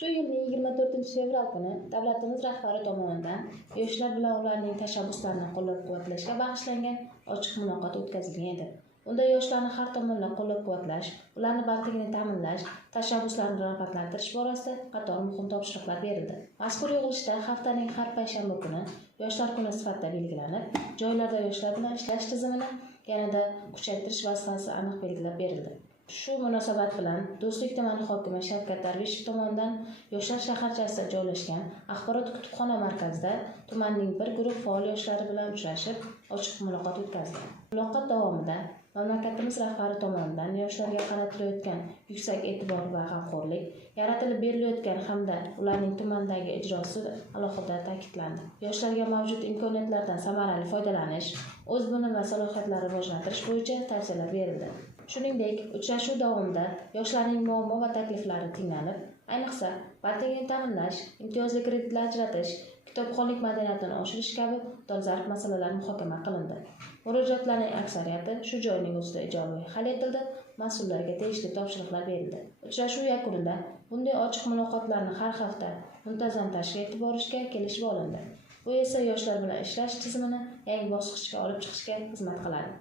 Shu yilning 24-fevral kuni davlatimiz rahbari tomonidan yoshlar bilan ularning tashabbuslarini qo'llab-quvvatlashga bag'ishlangan ochiq muloqot o'tkazilgan edi. Unda yoshlarni har tomonlama qo'llab-quvvatlash, ularni bandligini ta'minlash, tashabbuslarini rag'batlantirish borasida qator muhim topshiriqlar berildi. Mazkur yig'ilishda haftaning har payshanba kuni Yoshlar kuni sifatida belgilanib, joylarda yoshlar bilan ishlash tizimini yanada kuchaytirish vazifasi aniq belgilab berildi. Shu munosabat bilan Do'stlik tumani hokimi Shavkat Darvishov tomonidan Yoshlar shaharchasida joylashgan axborot kutubxona markazida tumanning bir guruh faol yoshlari bilan uchrashib, ochiq muloqot o'tkazdi. Muloqot davomida mamlakatimiz rahbari tomonidan yoshlarga qaratilayotgan yuksak e'tibor va g'amxo'rlik yaratilib berilayotgan hamda ularning tumandagi ijrosi alohida ta'kidlandi. Yoshlarga mavjud imkoniyatlardan samarali foydalanish, o'z bilim va solohiyatlarini rivojlantirish bo'yicha tavsiyalar berildi. Shuningdek, uchrashuv davomida yoshlarning muammo va takliflari tinglanib, ayniqsa, bandligini ta'minlash, imtiyozli kreditlar ajratish, kitobxonlik madaniyatini oshirish kabi dolzarb masalalar muhokama qilindi. Murojaatlarning aksariyati shu joyning o'zida ijobiy hal etildi, mas'ullarga tegishli topshiriqlar berildi. Uchrashuv yakunida bunday ochiq muloqotlarni har hafta muntazam tashkil etib borishga kelishib olindi. Bu esa yoshlar bilan ishlash tizimini yangi bosqichga olib chiqishga xizmat qiladi.